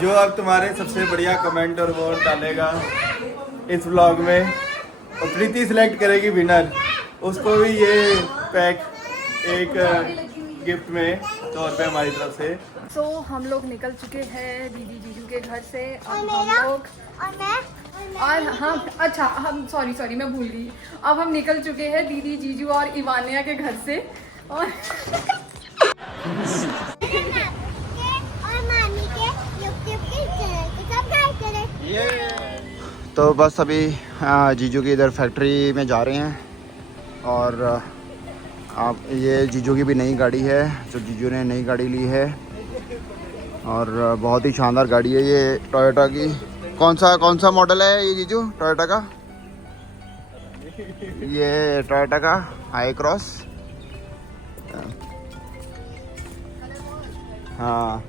जो अब तुम्हारे सबसे बढ़िया कमेंट और वोट डालेगा इस व्लॉग में और प्रीति सिलेक्ट करेगी विनर, उसको भी ये पैक एक गिफ्ट में 100 रुपये हमारी तरफ से। तो हम लोग निकल चुके हैं दीदी जीजू के घर से। अब हम लोग और हम अच्छा हम सॉरी मैं भूल गई। अब हम निकल चुके हैं दीदी जीजू और इवानिया के घर से और तो बस अभी जीजू की इधर फैक्ट्री में जा रहे हैं और आप ये जीजू की भी नई गाड़ी है, जो जीजू ने नई गाड़ी ली है और बहुत ही शानदार गाड़ी है ये टोयोटा की। कौन सा मॉडल है ये जीजू टोयोटा का? ये टोयोटा का हाई क्रॉस। हाँ,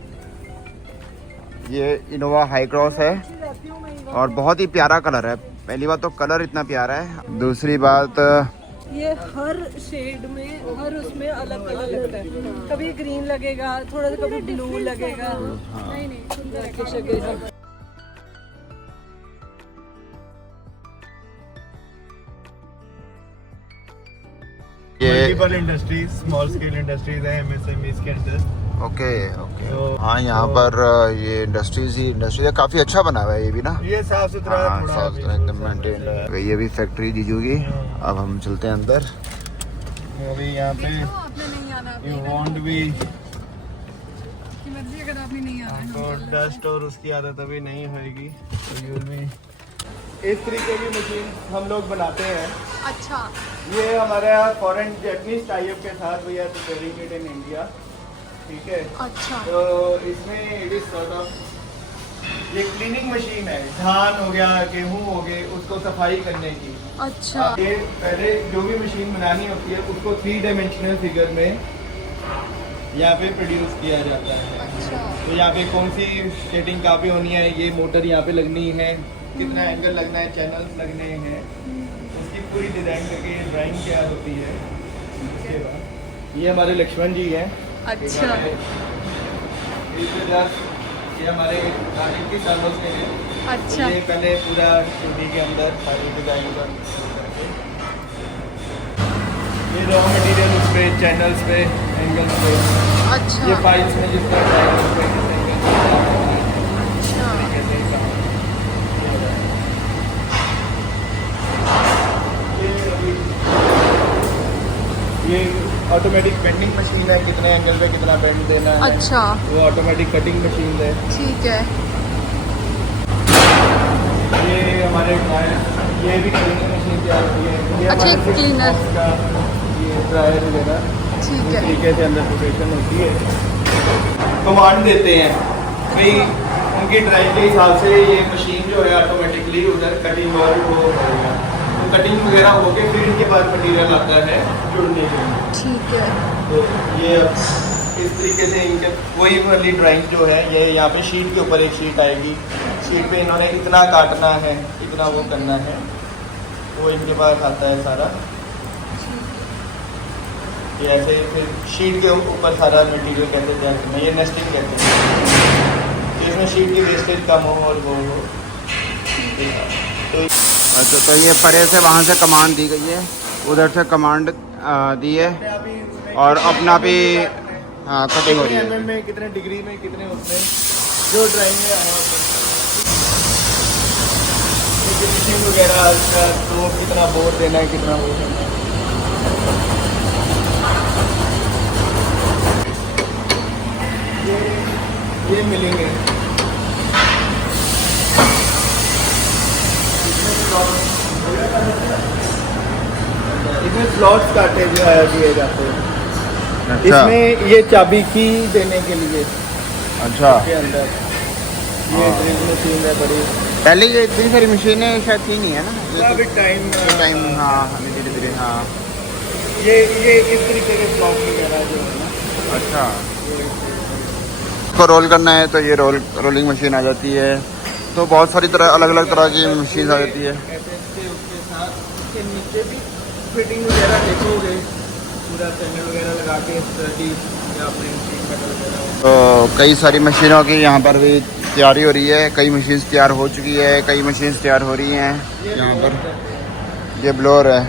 ये इनोवा हाई क्रॉस है और बहुत ही प्यारा कलर है। पहली बात तो कलर इतना प्यारा है, दूसरी बात ये हर शेड में हर उसमें अलग अलग लगता है। कभी ग्रीन लगेगा थोड़ा सा, कभी ब्लू लगेगा। नहीं सुंदर लगेगा। Multiple industries, small scale industries है एमएसएमई के अंदर। ओके हाँ, यहाँ पर ये इंडस्ट्रीज है, काफी अच्छा बना हुआ है ये भी ना। ये साफ सुथरा साफ सुथरा एकदम मेंटेन है। ये भी फैक्ट्री जीजू की। अब हम चलते हैं अंदर। अभी यहाँ पे यू वांट बी अगर आपने नहीं आना तो डस्ट और उसकी आदत अभी नहीं होएगी तो यू भी इस तरीके की मशीन हम लोग बनाते हैं। अच्छा, ये हमारा फॉरेन जैपनीज टाइप के साथ we are preparing it in India. ठीक है, अच्छा। तो इसमें इट इज सॉर्ट ऑफ ये क्लीनिंग मशीन है। धान हो गया, गेहूं हो गए, उसको सफाई करने की। अच्छा, ये पहले जो भी मशीन बनानी होती है उसको 3 डायमेंशनल फिगर में यहाँ पे प्रोड्यूस किया जाता है। अच्छा। तो यहाँ पे कौन सी सेटिंग कहाँ पे होनी है, ये मोटर यहाँ पे लगनी है, कितना एंगल लगना है, चैनल्स लगने हैं, उसकी पूरी डिजाइन करके ड्राइंग तैयार होती है। उसके बाद ये हमारे लक्ष्मण जी हैं। अच्छा, ये हमारे 21 सालों से हैं। अच्छा। ये पहले पूरा स्टूडियो के अंदर सारी डिजाइन का ये रॉ मटेरियल उस पे चैनल्स पे एंगल्स पे। अच्छा। ये फाइल्स में जिस तरह जाएगा उस पे किस एंगल पे अच्छा। तरीके से काम। ये ऑटोमेटिक बेंडिंग मशीन है, कितने एंगल पे कितना बेंड देना है। अच्छा। वो ऑटोमेटिक कटिंग मशीन है। ठीक है। ये हमारे ये भी क्लीनिंग मशीन तैयार होती है। ये अच्छा, हमारे क्लीनर का ये ड्रायर वगैरह ठीक इस है। तरीके से अंदर प्रोटेक्शन होती है। कमांड देते हैं भाई उनकी ड्राइंग के हिसाब से ये मशीन जो है ऑटोमेटिकली उधर कटिंग और वो करेगा। तो कटिंग वगैरह होके फिर इनके बाद मटीरियल आता है जुड़ने के लिए। ठीक है। तो ये इस तरीके से इनके वही वाली ड्राइंग जो है ये यहाँ पे शीट के ऊपर एक शीट आएगी। शीट पे इन्होंने इतना काटना है, इतना वो करना है, वो इनके पास आता है सारा। ये ऐसे फिर शीट के ऊपर सारा मटेरियल कैसे तैयार करना है, ये नेस्टिंग कहते हैं। तो इसमें शीट की वेस्टेज कम हो और वो हो। अच्छा, तो ये परे से वहाँ से कमांड दी गई है, उधर से कमांड दी है और अपना भी कटिंग हो रही है। mm में कितने डिग्री में कितने उसमें जो ड्राइंग में आया फिनिशिंग वगैरह तो कितना बोर्ड देना है, कितना वो करना है। ये मिलेंगे इसमें स्लॉट्स काटे दिए जाते हैं। अच्छा। इसमें ये चाबी की देने के लिए अच्छा, के अंदर ये ड्रिल मशीन है बड़ी। पहले ये इतनी सारी मशीनें शायद थी नहीं है ना, काफी टाइम हाँ हमें धीरे धीरे। हाँ, ये इस तरीके के स्लॉट वगैरह जो है ना। अच्छा, इसको रोल करना है तो ये रोलिंग मशीन आ जाती है। तो बहुत सारी तरह अलग अलग तरह की मशीन आ जाती है। उसके साथ इसके नीचे भी फिटिंग वगैरह देखोगे पूरा चैनल वगैरह लगा के 30 या अपने तो कई सारी मशीनों की यहाँ पर भी तैयारी हो रही है, कई मशीन्स तैयार हो चुकी है, कई मशीन्स तैयार हो रही हैं। यहाँ पर ये ब्लोअर है,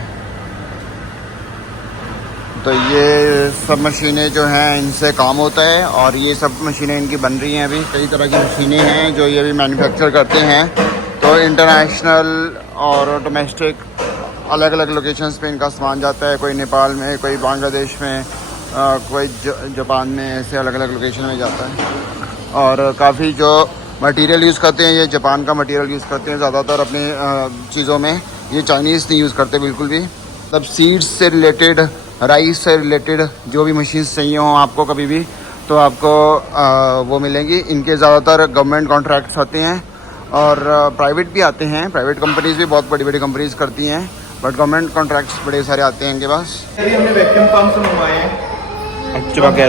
तो ये सब मशीनें जो हैं इनसे काम होता है, और ये सब मशीनें इनकी बन रही हैं। अभी कई तरह की मशीनें हैं जो ये अभी मैन्युफैक्चर करते हैं, तो इंटरनेशनल और डोमेस्टिक अलग अलग लोकेशंस पे इनका सामान जाता है। कोई नेपाल में, कोई बांग्लादेश में, कोई जापान में, ऐसे अलग अलग लोकेशन में जाता है। और काफ़ी जो मटेरियल यूज़ करते हैं, ये जापान का मटेरियल यूज़ करते हैं ज़्यादातर अपनी चीज़ों में। ये चाइनीज़ नहीं यूज़ करते बिल्कुल भी। मतलब सीड्स से रिलेटेड, राइस से रिलेटेड जो भी मशीन्स चाहिए हों आपको कभी भी, तो आपको वो मिलेंगी। इनके ज़्यादातर गवर्नमेंट कॉन्ट्रैक्ट्स आते हैं और प्राइवेट भी आते हैं। प्राइवेट कंपनीज़ भी बहुत बड़ी बड़ी कंपनीज़ करती हैं, बट गवर्नमेंट कॉन्ट्रैक्ट्स बड़े सारे आते हैं इनके पास। अभी हमने वैक्यूम पंप मंगवाए हैं। चिपा गया,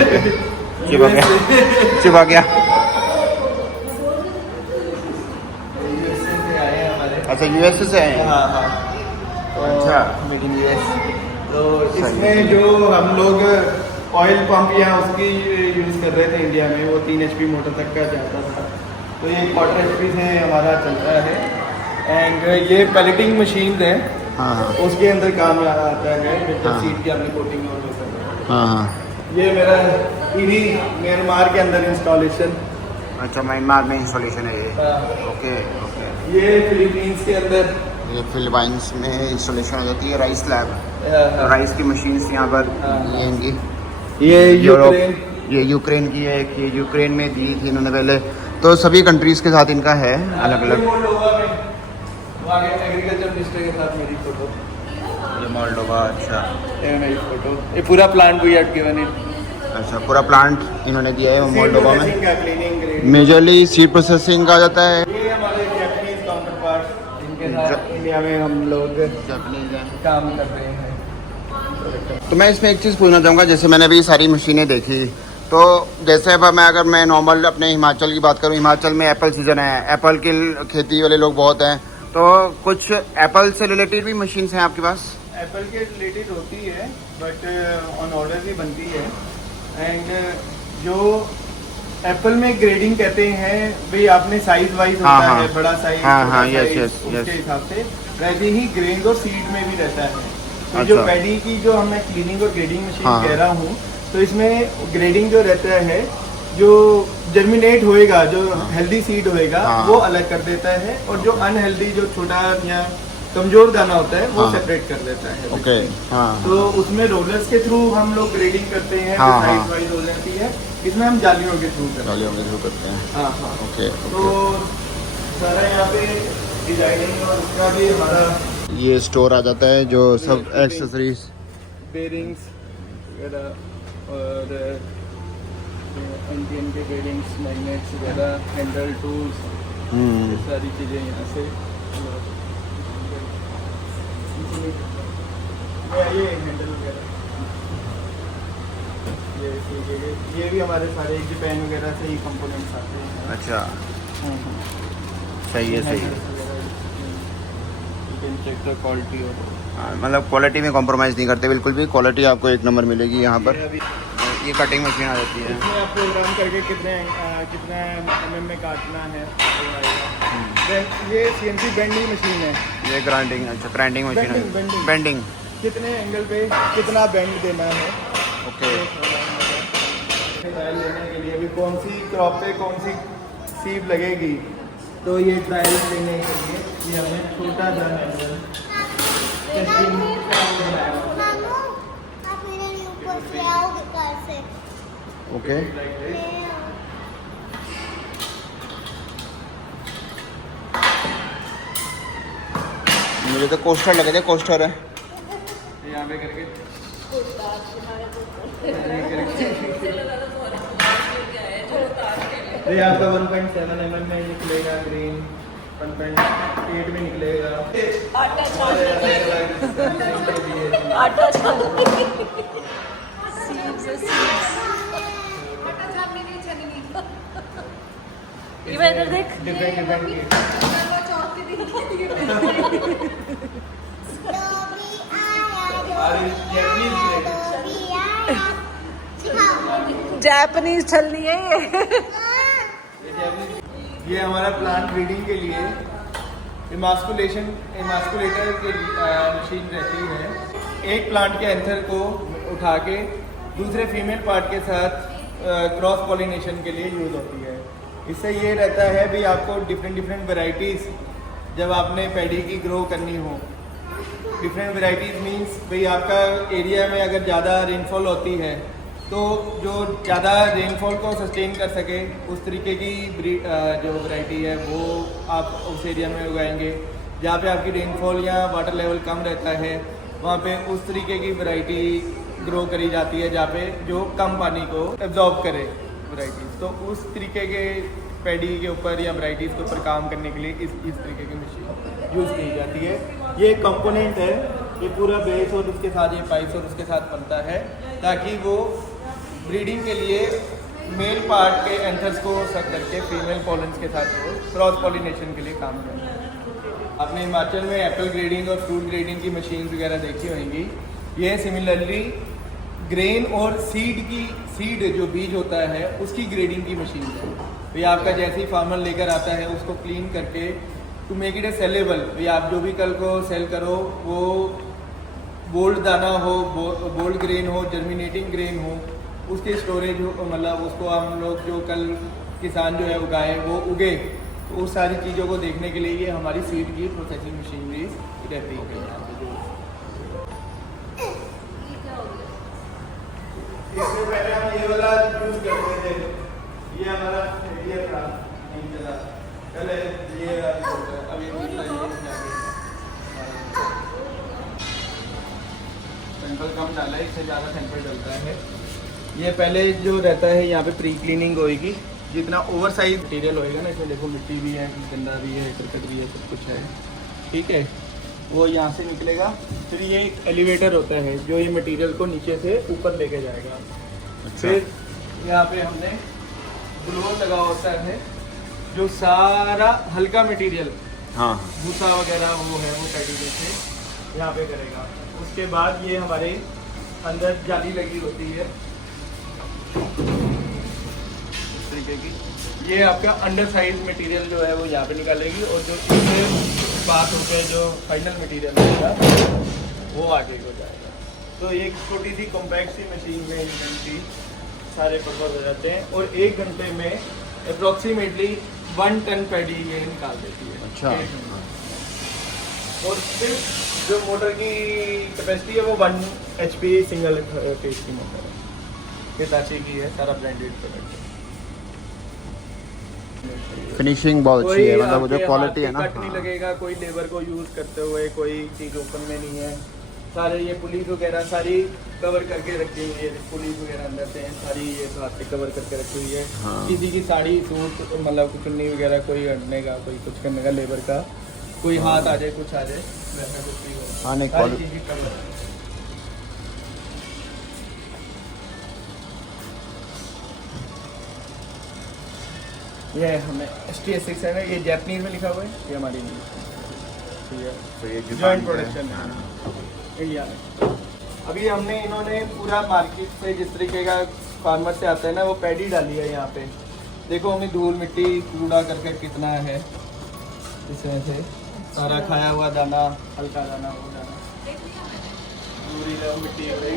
चिपा गया, चिपा गया। USA से आए हैं हमारे। अच्छा, यूएस से आए हैं। हाँ हाँ। अच्छा। Made in US. तो इसमें जो हम लोग ऑयल पंप यहाँ उसकी यूज़ कर रहे थे इंडिया में, वो 3 HP मोटर तक का जाता था। तो ये 1/4 HP से हमारा चलता है। एंड ये पैलेटिंग मशीन है, हाँ हाँ उसके अंदर काम आता है जब हाँ। सीट की आपने कोटिंग और वो सब। हाँ हाँ। ये मेरा ईडी म्यांमार के अंदर इंस्टॉलेशन। अच्छा, म्यांमार में इंस्टॉलेशन है ये। हाँ। Okay okay. ये फिलीपींस के अंदर ये फिलीपाइंस में इंस्टॉलेशन हो जाती है, राइस लैब। तो हाँ। राइस की मशीन्स यहाँ पर हाँ। ये इनकी, ये यूरोप, यूक्रेन। ये यूक्रेन की है, ये यूक्रेन में दी थी इन्होंने पहले। तो सभी कंट्रीज़ के साथ इनका है अलग अलग। मोल्डोवा में वहाँ के एग्रीकल्चर मिनिस्टर के साथ मेरी फोटो। ये मोल्डोवा। अच्छा ये मेरी फोटो। ये पूरा plant we had given it. अच्छा, पूरा प्लांट इन्होंने दिया है मोल्डोवा में। Cleaning grade. Majorly seed processing का जाता है। ये हमारे जापानीज काउंटर पार्ट जिनके साथ इंडिया में हम लोग जापानीज है। काम कर रहे हैं। तो मैं इसमें एक चीज़ पूछना चाहूँगा, जैसे मैंने अभी सारी मशीनें देखी, तो जैसे अब अगर मैं नॉर्मल अपने हिमाचल की बात करूँ, हिमाचल में एप्पल सीज़न है, एप्पल की खेती वाले लोग बहुत हैं, तो कुछ एप्पल से रिलेटेड भी मशीन्स हैं आपके पास? एप्पल के रिलेटेड होती है, बट ऑन ऑर्डर भी बनती है। एंड जो एप्पल में ग्रेडिंग कहते हैं भाई, आपने साइज वाइज होता हाँ, है, बड़ा साइज, हाँ, हाँ, छोटा yes, size, yes, उसके yes. हिसाब से वैसे ही ग्रेन और सीड में भी रहता है। तो जो अच्छा। पैडी की जो मैं क्लीनिंग और ग्रेडिंग मशीन हाँ। कह रहा हूँ, तो इसमें ग्रेडिंग जो रहता है, जो जर्मिनेट होएगा, जो हेल्दी सीड होएगा, हाँ। वो अलग कर देता है, और जो अनहेल्दी, जो छोटा या कमजोर दाना होता है, वो हाँ। सेपरेट कर देता है। ओके। हाँ तो उसमें रोलर्स के थ्रू हम लोग ग्रेडिंग करते हैं, हाँ, जो साइज हाँ। वाइज हो जाती है। इसमें हम जालियों के थ्रू करते हैं। गालियों में शुरू करते हैं। हाँ हाँ। ओके तो सारा यहाँ पे डिजाइनिंग और उसका भी हमारा ये स्टोर आ जाता है जो सब एक्सेसरीज, बेरिंग्स वगैरह और इंडियन के बेरिंग्स, मैग्नेट्स वगैरह, हैंडल टूल्स, ये सारी चीज़ें यहाँ से। ये हैंडल वगैरह, ये भी हमारे सारे जापान वगैरह से ही कंपोनेंट्स आते हैं। अच्छा, सही है सही है। चेक द क्वालिटी और मतलब क्वालिटी में कॉम्प्रोमाइज़ नहीं करते बिल्कुल भी, क्वालिटी आपको एक नंबर मिलेगी यहाँ पर। ये कटिंग मशीन आ जाती है। इसमें आप प्रोग्राम करके कितने mm में काटना है वो आएगा। Then ये CNC बेंडिंग मशीन है। ये ग्राइंडिंग, अच्छा ग्राइंडिंग मशीन है। Bending. बेंडिंग। कितने एंगल पे कितना बेंड देना है। ओके। ट्रायल लेने के लिए भी कौन सी क्रॉप पे कौन सी सीव लगेगी, तो ये ट्रायल लेने के लिए ये हमें छोटा सा हैंडल टेस्टिंग बनाया। आप मेरे लिए ऊपर से आओगे कार से। ओके। मुझे तो कोस्टर लगे थे, कोस्टर है। यहाँ पे करके ये आपका 1.7 mm में निकलेगा ग्रीन, 1.8 में निकलेगा। आटा छान ये इधर देख। डिफरेंट जापानीज छलनी है ये। ये हमारा प्लांट ब्रीडिंग के लिए इमास्कुलेटर की मशीन रहती है। एक प्लांट के एंथर को उठा के दूसरे फीमेल पार्ट के साथ क्रॉस पॉलिनेशन के लिए यूज़ होती है। इससे ये रहता है भी आपको डिफरेंट वैरायटीज़ जब आपने पैडी की ग्रो करनी हो, डिफरेंट वैरायटीज़ मीन्स भाई आपका एरिया में अगर ज़्यादा रेनफॉल होती है तो जो ज़्यादा रेनफॉल को सस्टेन कर सके उस तरीके की जो वैरायटी है वो आप उस एरिया में उगाएंगे। जहाँ पे आपकी रेनफॉल या वाटर लेवल कम रहता है वहाँ पे उस तरीके की वैरायटी ग्रो करी जाती है जहाँ पे जो कम पानी को एब्जॉर्ब करे वैरायटीज़। तो उस तरीके के पैडी के ऊपर या वैरायटीज़ के ऊपर काम करने के लिए इस तरीके की मशीन यूज़ की जाती है। ये एक कंपोनेंट है, ये पूरा बेस और उसके साथ ये पाइप्स और उसके साथ बनता है ताकि वो ब्रीडिंग के लिए मेल पार्ट के एंथर्स को सक करके फीमेल पॉलेंस के साथ वो क्रॉस पॉलिनेशन के लिए काम करता है। आपने हिमाचल में एप्पल ग्रेडिंग और फ्रूट ग्रेडिंग की मशीन वगैरह देखी होंगी। ये सिमिलरली ग्रेन और सीड जो बीज होता है उसकी ग्रेडिंग की मशीन है। तो ये आपका जैसे ही फार्मर लेकर आता है उसको क्लीन करके to make it a saleable, भाई आप जो भी कल को सेल करो वो बोल्ड दाना हो, बोल्ड ग्रेन हो, जर्मिनेटिंग ग्रेन हो, उसकी स्टोरेज हो, मतलब उसको हम लोग जो कल किसान जो है उगाए वो उगे, तो उस सारी चीज़ों को देखने के लिए ये हमारी सीड की प्रोसेसिंग मशीनरीज रहती है। इससे पहले हम ये वाला यूज करते थे, ये हमारा एरिया था नहीं चला, पहले ये अभी सैंपल कम डाला है, इससे ज़्यादा सैंपल डलता है। ये पहले जो रहता है यहाँ पे प्री क्लीनिंग होएगी, जितना ओवर साइज मटीरियल होएगा ना, इसमें देखो मिट्टी भी है, गंदा भी है, करकट भी है, सब कुछ है, ठीक है, वो यहाँ से निकलेगा। फिर ये एक एलिवेटर होता है जो ये मटेरियल को नीचे से ऊपर लेके जाएगा। फिर यहाँ पे हमने ब्लोअर लगा होता है जो सारा हल्का मटेरियल, हाँ भूसा वगैरह वो है वो पैडी में से यहाँ पे करेगा। उसके बाद ये हमारे अंदर जाली लगी होती है इस तरीके की, ये आपका अंडर साइज मटेरियल जो है वो यहाँ पे निकालेगी और जो इससे पास होकर जो फाइनल मटेरियल होगा वो आगे हो जाएगा। तो एक छोटी सी कॉम्पैक्ट सी मशीन में इनकी सारे पर्पज हो जाते हैं और 1 घंटे में अप्रोक्सीमेटली 1 टन पैडी ये निकाल देती है। अच्छा। और फिर जो मोटर की कैपेसिटी है वो 1 HP सिंगल फेज की मोटर है, हिताची की है, सारा ब्रांडेड प्रोडक्ट है। फिनिशिंग बहुत अच्छी है, मतलब वो जो क्वालिटी है ना, कट नहीं लगेगा कोई लेबर को यूज़ करते हुए, कोई चीज़ ओपन में नहीं है। सारे ये पुलिस वगैरह सारी कवर करके रखी हुई है, पुलिस वगैरह अंदर से सारी ये हाथ से कवर करके रखी हुई है। हाँ। किसी की साड़ी सूट मतलब चुन्नी वगैरह कोई हटने का, कोई कुछ करने का लेबर का, कोई हाथ आ जाए कुछ आ जाए वैसा कुछ नहीं होगा। हाँ, नहीं, सारी चीज़ें cover है। ये हमें STS6 है, ये जापानीज में लिखा हुआ है, ये हमारी नहीं है, तो ये जॉइंट प्रोडक्शन है इंडिया में। अभी हमने इन्होंने पूरा मार्केट से जिस तरीके का फार्मर से आता है ना वो पैडी डाली है यहाँ पे। देखो हमने धूल मिट्टी कूड़ा करके कितना है इसमें से, सारा खाया हुआ दाना, हल्का दाना, वो दाना पूरी मिट्टी हो गई।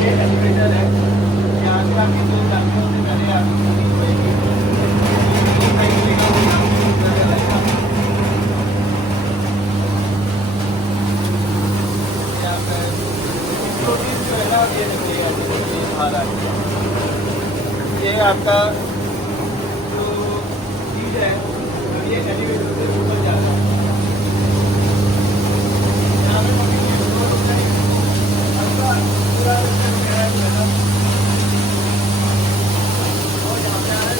ये टेम्परेचर है, यहाँ से आपकी जो जानते हो पहले आपकी ये आपका जो चीज है ये एलिवेटर से ऊपर जा रहा है। यहाँ पे पूरा और यहाँ पे आ रहा है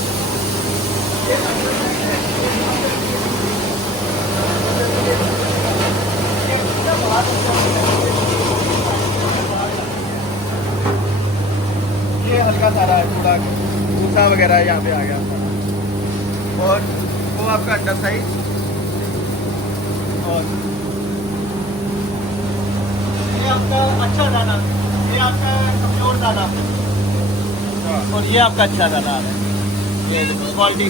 ये हल्का सारा कूड़ा भूसा वगैरह यहाँ पे आ गया सारा। और वो आपका अंडर साइज, और ये आपका अच्छा दाना, ये आपका कमजोर दाना, और ये आपका अच्छा दाना है। ये क्वालिटी।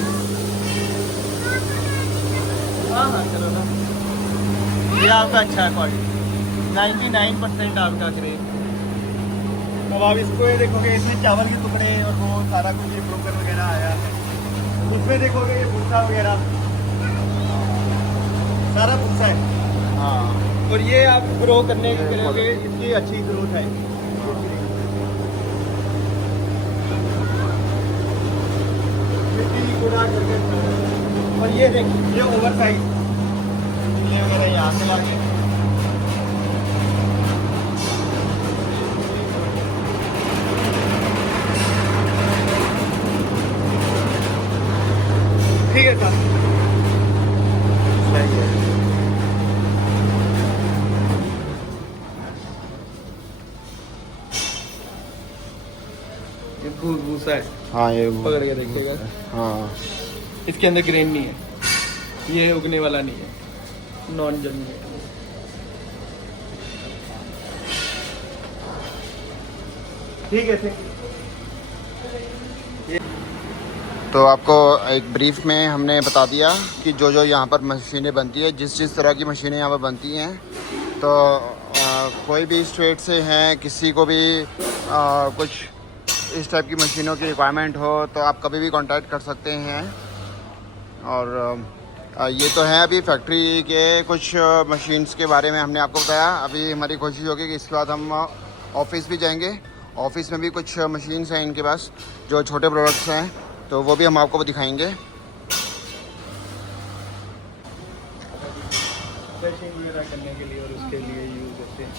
हाँ हाँ चलो ना, ये आपका अच्छा है क्वालिटी, 99% आपका ग्रेड। तो आप इसको ये देखोगे, इसमें चावल के टुकड़े और वो सारा कुछ ये ब्रोकन वगैरह आया है। उसमें देखोगे ये भूसा वगैरह सारा भूसा है। हाँ, और ये आप ग्रो करने के करोगे, इसकी अच्छी ग्रोथ है। मिट्टी कूड़ा करके, और ये देखिए ये ओवर साइज वगैरह यहाँ से लाके ठीक है सर, सही है। ये भूसा है, हाँ ये पकड़ के देखिएगा। हाँ इसके अंदर ग्रेन नहीं है, ये उगने वाला नहीं है, नॉन जर्मिनेट। ठीक है, ठीक है। तो आपको एक ब्रीफ में हमने बता दिया कि जो जो यहाँ पर मशीनें बनती है, जिस जिस तरह की मशीनें यहाँ पर बनती हैं। तो कोई भी स्टेट से हैं, किसी को भी कुछ इस टाइप की मशीनों की रिक्वायरमेंट हो तो आप कभी भी कांटेक्ट कर सकते हैं। और ये तो है अभी फैक्ट्री के कुछ मशीन्स के बारे में हमने आपको बताया। अभी हमारी कोशिश होगी कि इसके बाद हम ऑफिस भी जाएंगे। ऑफिस में भी कुछ मशीन्स हैं इनके पास जो छोटे प्रोडक्ट्स हैं, तो वो भी हम आपको दिखाएंगे। करने के लिए और उसके लिए यूज करते हैं।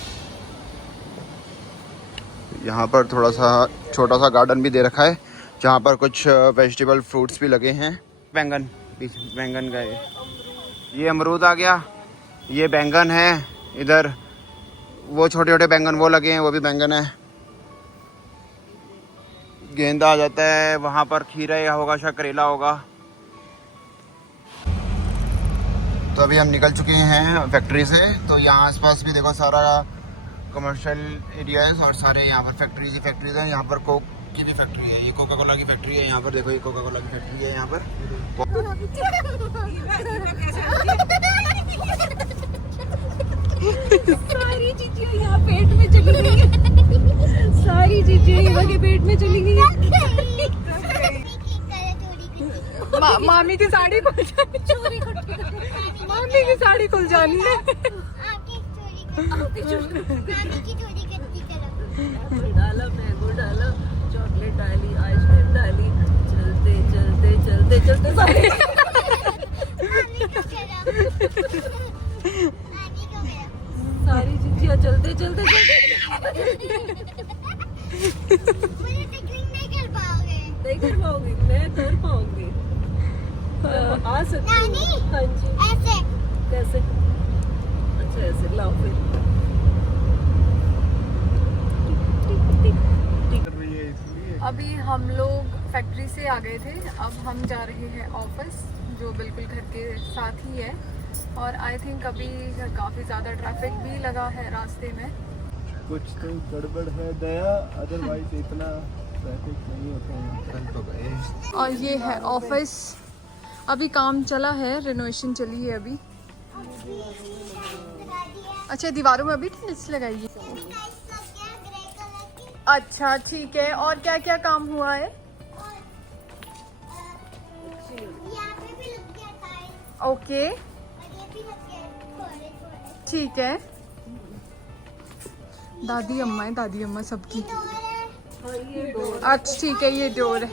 यहाँ पर थोड़ा सा छोटा सा गार्डन भी दे रखा है जहाँ पर कुछ वेजिटेबल फ्रूट्स भी लगे हैं। बैंगन, बैंगन का ये अमरूद आ गया, ये बैंगन है। इधर वो छोटे छोटे बैंगन वो लगे हैं, वो भी बैंगन है। गेंदा आ जाता है, वहाँ पर खीरा या होगा, शायद करेला होगा। तो अभी हम निकल चुके हैं फैक्ट्री से। तो यहाँ आसपास भी देखो सारा कमर्शियल एरियाज और सारे यहाँ पर फैक्ट्रीज हैं। यहाँ पर कोक की भी फैक्ट्री है, ये कोका कोला की फैक्ट्री है। यहाँ पर देखो ये कोका कोला की फैक्ट्री है यहाँ पर। सारी चीजें यहाँ पेट में चली गई, सारी चीजें यहाँ के पेट में चली गई। मामी की साड़ी खुल जानी, मामी की साड़ी खुल जानी है। डाला, मैंगो डाला, चॉकलेट डाली, आइसक्रीम डाली, चलते चलते चलते चलते सारे सारी चीजियाँ चलते चलते नहीं कर पाओगी, मैं कर पाऊंगी। आ सकती हूँ। हाँ जी, ऐसे कैसे? अच्छा ऐसे लाओ फिर। अभी हम लोग फैक्ट्री से आ गए थे, अब हम जा रहे हैं ऑफिस जो बिल्कुल घर के साथ ही है। और आई थिंक अभी काफ़ी ज़्यादा ट्रैफिक भी लगा है रास्ते में। कुछ तो गड़बड़ है दया, अदरवाइज इतना ट्रैफिक नहीं होता है। और ये है ऑफिस, अभी काम चला है, रिनोवेशन चली है अभी। अच्छा, दीवारों में अभी टाइल्स लगाई है। अच्छा ठीक है, और क्या क्या काम हुआ है? ओके ठीक है। दादी अम्मा है, दादी अम्मा सबकी। अच्छा ठीक है, ये डोर है।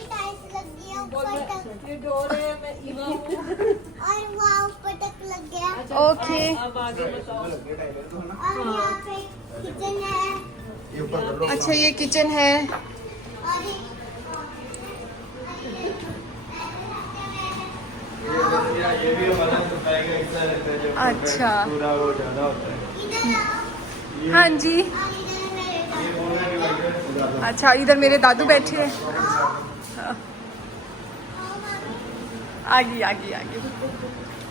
ये डोर है, मैं ईवा हूँ। और वहाँ ऊपर तक लग गया। ओके अब आगे बताओ। और यहाँ पे किचन है। अच्छा, ये किचन है। और ये भी हमारा सफाई का हिस्सा रहता है, जब अच्छा। पूरा वो ज़्यादा होता है। हाँ जी। अच्छा, इधर मेरे दादू बैठे हैं। आ गई आ गई आ गई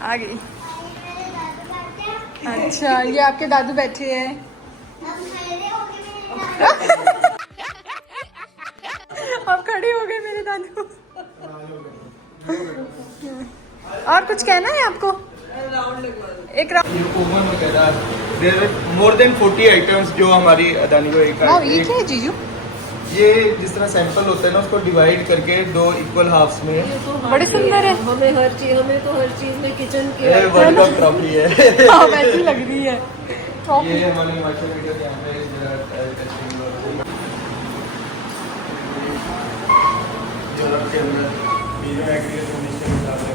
आ गई। अच्छा, ये आपके दादू बैठे हैं। अब मेरे और कुछ कहना है आपको? राउंड लगवा दो। एक राउंड। ये ओवन वगैरह देयर मोर देन 40 आइटम्स जो हमारी अदानी को वाह, ये क्या है जीजू? ये जिस तरह सैंपल होता है ना उसको डिवाइड करके 2 इक्वल हाफ्स में बड़े सुंदर है। हमें तो हर चीज में किचन की ये वर्ल्ड कप ट्रॉफी है। हाँ, वैसी लग रही है। ये हमारी हिमाचल मीडिया के यहाँ पे टेस्टिंग के अंदर वीडियो एग्रीगेट कमीशन का है।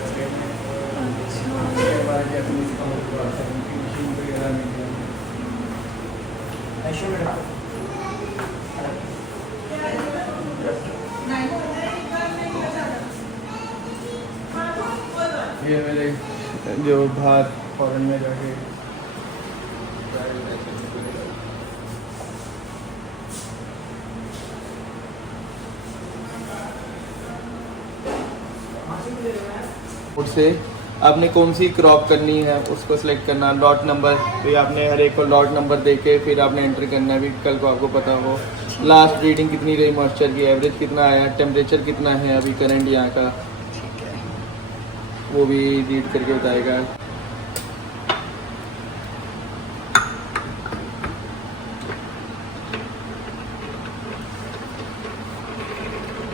ये हमारे जैपनीज का मशीन वगैरह मिल गया। ऐसे में ये मेरे जो बाहर फॉरेन में जाके से आपने कौन सी क्रॉप करनी है उसको सिलेक्ट करना, लॉट नंबर, फिर आपने हर एक को लॉट नंबर देके फिर आपने एंटर करना है। भी कल को आपको पता हो लास्ट रीडिंग कितनी रही, मॉइस्चर की एवरेज कितना आया, टेम्परेचर कितना है अभी करंट यहाँ का, वो भी रीड करके बताएगा।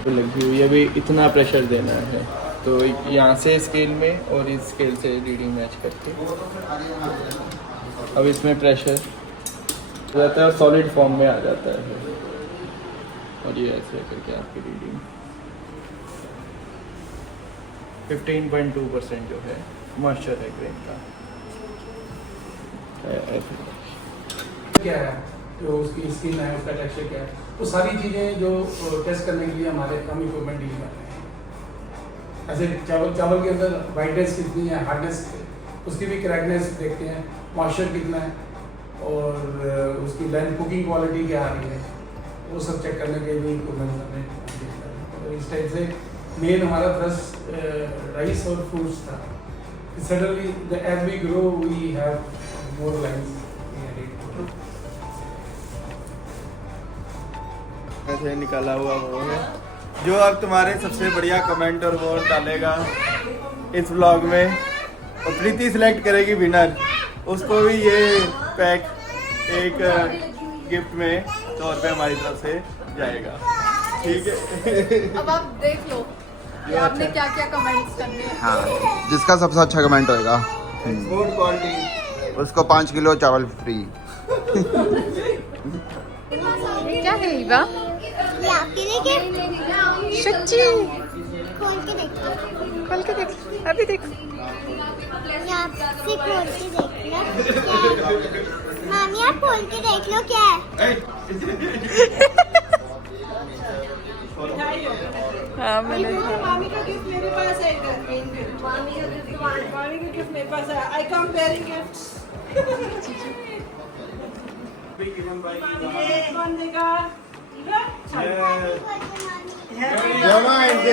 लगी हुई है अभी इतना प्रेशर देना है, तो यहाँ से स्केल में और इस स्केल से रीडिंग मैच करके अब इसमें प्रेशर रहता है और सॉलिड फॉर्म में आ जाता है। और ये ऐसे करके आपकी रीडिंग 15.2% जो है मॉइस्चर है ग्रेन का। क्या है जो उसकी स्किन है, उसका टेक्सचर क्या है, वो सारी चीज़ें जो टेस्ट करने के लिए हमारे हम इक्विपमेंट डील करते हैं। ऐसे चावल के अंदर वाइटनेस कितनी है, हार्डनेस, उसकी भी क्रैकनेस देखते हैं, मॉइस्चर कितना है और उसकी लेंथ, कुकिंग क्वालिटी क्या आ रही है, वो सब चेक करने के लिए इक्विपमेंट हमें डील करते हैं। तो इस टाइप से मेन हमारा थ्रस्ट राइस और फ्रूट्स था। Suddenly as we grow we have more lines. ऐसे निकाला हुआ वो है जो अब तुम्हारे सबसे बढ़िया कमेंट और वोट डालेगा इस व्लॉग में और प्रीति सिलेक्ट करेगी विनर, उसको भी ये पैक एक गिफ्ट में 100 रुपये हमारी तरफ से जाएगा। ठीक है, अब आप देख लो कि आपने क्या क्या कमेंट्स करने हैं। हाँ, जिसका सबसे अच्छा कमेंट होएगा गुड क्वालिटी उसको 5 किलो चावल फ्री। क्या है ईवा? ये आपके लिए गिफ्ट। सच्ची? खोल के देखो, खोल के देख, अभी देख। ये आपसे खोल के देख लो क्या है। मामी आप खोल के देख लो क्या है। हाँ, मैंने मामी का गिफ्ट मेरे पास है इधर। मामी का गिफ्ट मेरे पास है। आई कम वेयरिंग गिफ्ट्स। कौन देगा? दोनों एंड से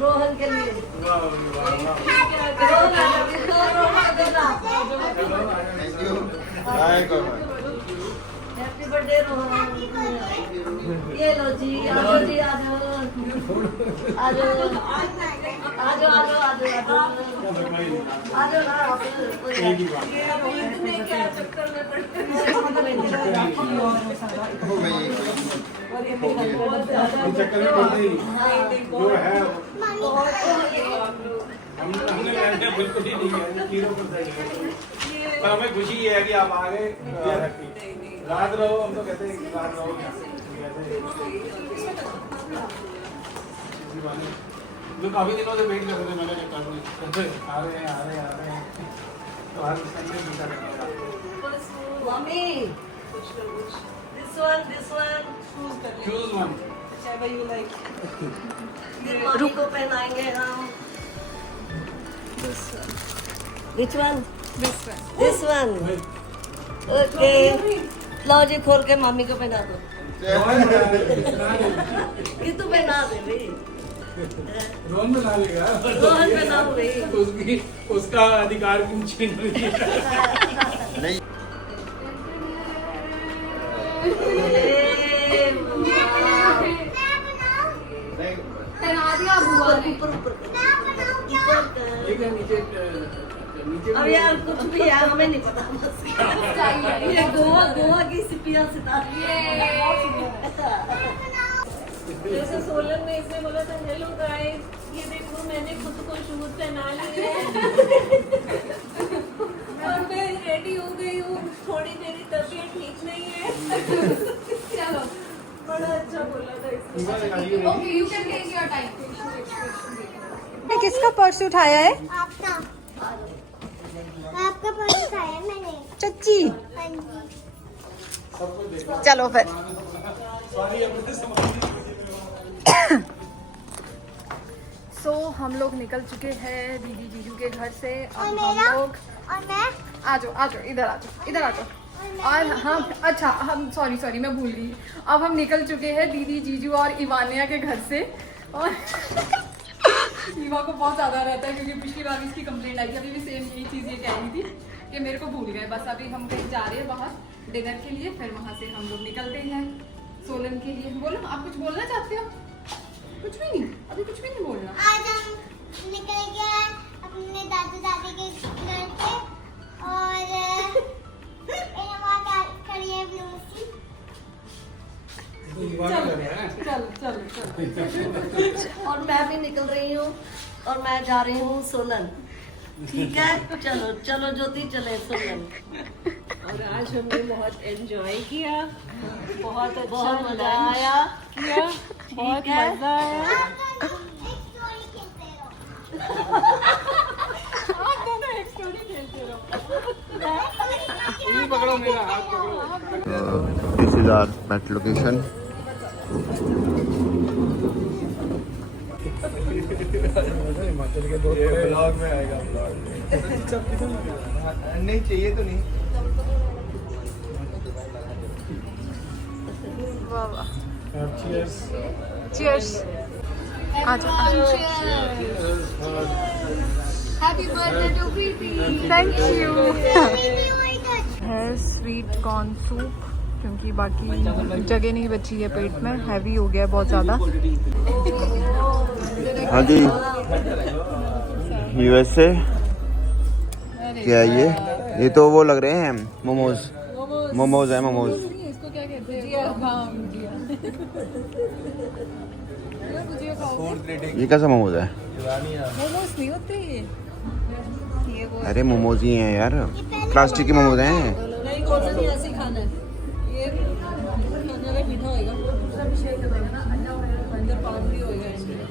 रोहन के लिए। Happy birthday Rohan. ये लो जी, आजो जी, आजो आजो आजो आजो आजो आजो ना चक्कर में पड़ते जो है हमने बिल्कुल ही नहीं है, 0% है। पर हमें खुशी है कि आप आ गए, रात रहो, हम तो कहते हैं रात रहो। जो काफी दिनों से वेट कर रहे थे, मैंने कहा आ रहे हैं तो हर संडे दूसरा रहेगा। Mummy this one Choose one. whichever you like। Mummy को पहनाएंगे हम। Which one? This one। Okay। लो जी, खोल के मम्मी को पहना दो। ये तो पहना दे भाई। रोहन बना लेगा। रोहन बना हुई। उसकी उसका अधिकार क्यों छीन रही है? नहीं बना दिया बुआ ने। ये क्या नीचे नीचे अब यार कुछ भी यार हमें नहीं पता बस। ये गोवा की सिपिया सितारा। जैसे सोलन में इसने बोला था हेलो गाइस, ये देखो मैंने खुद को शूज पहना लिए और मैं रेडी हो गई हूँ, थोड़ी मेरी तबीयत ठीक नहीं है। चलो बड़ा अच्छा बोला था इसने। Okay you can take your time. किसका पर्स उठाया है? आपका आपका पर्स उठाया मैंने। चच्ची। हाँ जी। चलो फिर। सो हम लोग निकल चुके हैं दीदी जीजू के घर से। और अब हम मेरा लोग और मैं आ जाओ इधर आ जाओ। और हम अच्छा हम सॉरी मैं भूल गई। अब हम निकल चुके हैं दीदी जीजू और इवानिया के घर से। और ईवा को बहुत ज़्यादा रहता है क्योंकि पिछली बार इसकी कंप्लेंट आई थी। अभी भी सेम यही चीज़ ये कह रही थी कि मेरे को भूल गए। बस अभी हम कहीं जा रहे हैं बाहर डिनर के लिए, फिर वहाँ से हम लोग निकलते हैं सोलन के लिए। बोलो आप कुछ बोलना चाहते हो? कुछ भी नहीं, अभी कुछ भी नहीं बोलना। आज हम निकल गए अपने दादा दादी के घर पे और करिए ब्लूसी। चलो और मैं भी निकल रही हूँ और मैं जा रही हूँ सोलन। ठीक है, चलो चलो ज्योति चले सोलन। और आज हमने बहुत एंजॉय किया, बहुत अच्छा मजा आया किया, बहुत मजा आया। एक स्टोरी खेलते रहो। आप दोनों एक स्टोरी खेलते रहो। पकड़ो मेरा हाथ पकड़ो। This is our best location. Himachal के दो ब्लॉग में आएगा ब्लॉग नहीं चाहिए तो नहीं। Cheers. Cheers. Happy birthday to Preeti. Thank you. है स्वीट कॉर्न सूप क्योंकि बाकी जगह नहीं बची है पेट में, हैवी हो गया बहुत ज़्यादा। हाँ जी यूएसए क्या है ये तो वो लग रहे हैं मोमोज है मोमोज। इसको क्या कहते हैं? ये कैसा मोमोज है? मोमोज नहीं होते ये वो अरे मोमोज ही हैं यार, प्लास्टिक के मोमोज हैं। नहीं कोसा नहीं ऐसे ही खाना है। ये खाने में मीठा होएगा, अंदर पान भी होएगा इसमें।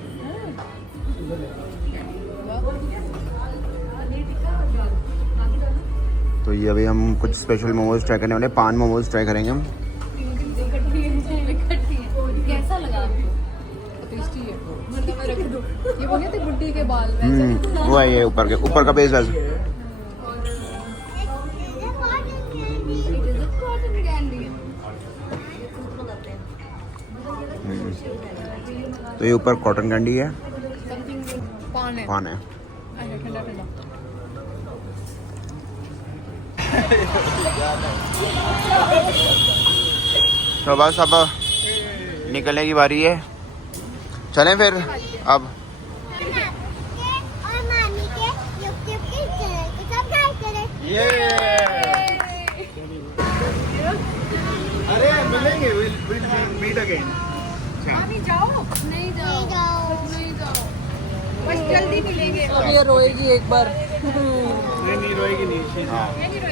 तो ये अभी हम कुछ स्पेशल मोमोज ट्राई करने वाले, पान मोमोज ट्राई करेंगे हम। कैसा लगा? टेस्टी है। मतलब मैं रख दूं ये बोले थे गुड्डी के बाल वैसे। वो है ये ऊपर का बेस वैसे। तो ये ऊपर कॉटन कैंडी है, पान है। तो बस अब निकलने की बारी है, चलें फिर अब। और मामी के यूट्यूब के चैनल को सब्सक्राइब करें। ये अरे मिलेंगे, विल मीट अगेन। नहीं जाओ बस जल्दी मिलेंगे। अब ये रोएगी एक बार। नहीं रोएगी नहीं।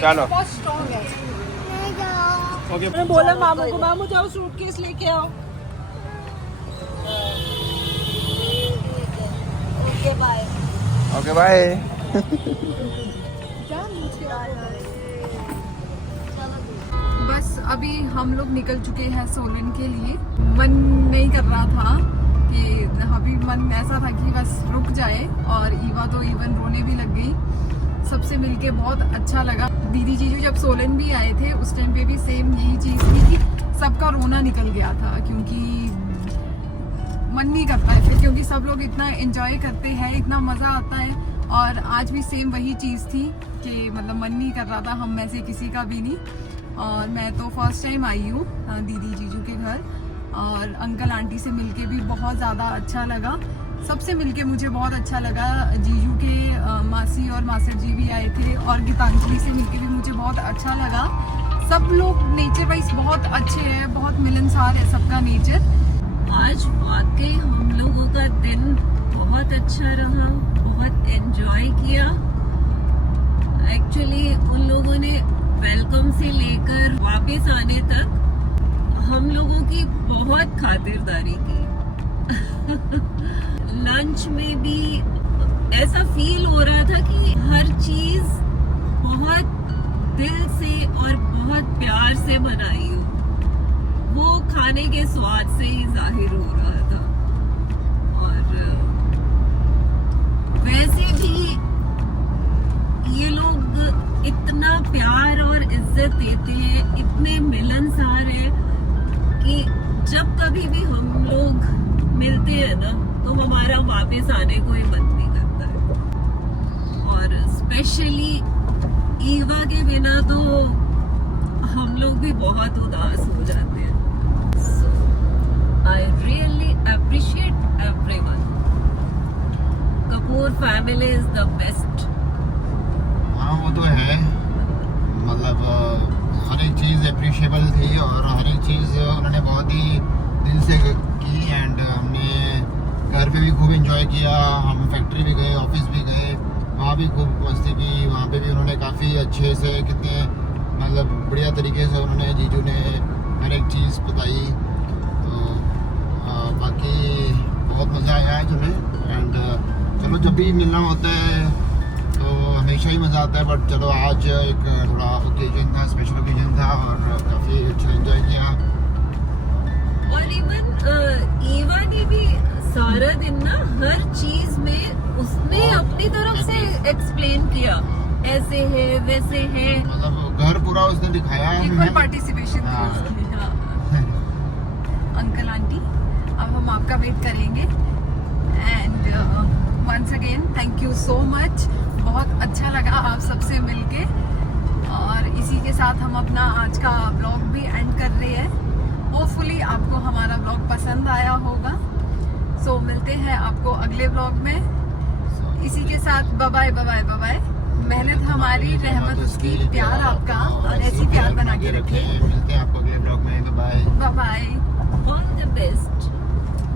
चलो बहुत स्ट्रॉन्ग है। नहीं जाओ। ओके मैंने बोला मामू को, मामू जाओ सूटकेस लेके आओ। Okay bye. Okay bye. बस अभी हम लोग निकल चुके हैं सोलन के लिए। मन नहीं कर रहा था कि अभी मन ऐसा था कि बस रुक जाए, और ईवा तो इवन रोने भी लग गई। सबसे मिलके बहुत अच्छा लगा। दीदी जीजू जब सोलन भी आए थे उस टाइम पे भी सेम यही चीज़ थी कि सबका रोना निकल गया था, क्योंकि मन नहीं करता है फिर, क्योंकि सब लोग इतना एंजॉय करते हैं, इतना मज़ा आता है। और आज भी सेम वही चीज़ थी कि मतलब मन नहीं कर रहा था हम में से किसी का भी नहीं। और मैं तो फर्स्ट टाइम आई हूँ दीदी जीजू के घर, और अंकल आंटी से मिलके भी बहुत ज़्यादा अच्छा लगा। सबसे मिलके मुझे बहुत अच्छा लगा। जीजू के मासी और मासर जी भी आए थे, और गीतांजलि से मिलके भी मुझे बहुत अच्छा लगा। सब लोग नेचर वाइज बहुत अच्छे हैं, बहुत मिलनसार है सबका नेचर। आज वाकई हम लोगों का दिन बहुत अच्छा रहा, बहुत एंजॉय किया। एक्चुअली उन लोगों ने वेलकम से लेकर वापस आने तक हम लोगों की बहुत खातिरदारी की। लंच में भी ऐसा फील हो रहा था कि हर चीज बहुत दिल से और बहुत प्यार से बनाई हो, वो खाने के स्वाद से ही जाहिर हो रहा था। और वैसे भी ये लोग इतना प्यार और इज्जत देते हैं, इतने मिलनसार हैं कि जब कभी भी हम लोग मिलते हैं ना तो हमारा वापस आने को ही मन नहीं करता है। और स्पेशली ईवा के बिना तो हम लोग भी बहुत उदास हो जाते हैं। So I really appreciate everyone. Kapoor family is the best. हाँ वो तो है, मतलब हर एक चीज़ अप्रिशिएबल थी और हर एक चीज़ उन्होंने बहुत ही दिल से की। एंड हमने घर पे भी खूब एंजॉय किया, हम फैक्ट्री भी गए, ऑफिस भी गए, वहाँ भी खूब मस्ती की। वहाँ पे भी उन्होंने काफ़ी अच्छे से, कितने मतलब बढ़िया तरीके से उन्होंने जीजू ने हर एक चीज़ बताई। तो बाकी बहुत मज़ा आया है तुम्हें। एंड चलो जब भी मिलना होता है तो हमेशा ही मज़ा आता है, बट चलो आज एक थोड़ा ओकेजन था, स्पेशल ओकेजन था और काफ़ी अच्छा एंजॉय किया। और इवन ईवा ने भी सारा दिन ना हर चीज में उसने अपनी तरफ से एक्सप्लेन किया, ऐसे है वैसे है, मतलब घर पूरा उसने दिखाया। इक्वल पार्टिसिपेशन थी हाँ। उसकी। हाँ। अंकल आंटी, अब हम आपका वेट करेंगे। And once again thank you so much, बहुत अच्छा लगा आप सबसे मिलके। और इसी के साथ हम अपना आज का ब्लॉग भी एंड कर रहे हैं। होपफुली आपको हमारा ब्लॉग पसंद आया होगा। सो मिलते हैं आपको अगले ब्लॉग में। इसी के साथ बाय बाय बाय बाय। मेहनत हमारी, रहमत उसकी, प्यार आपका, और ऐसी प्यार बना के रखें। मिलते हैं आपको अगले ब्लॉग में। बाय।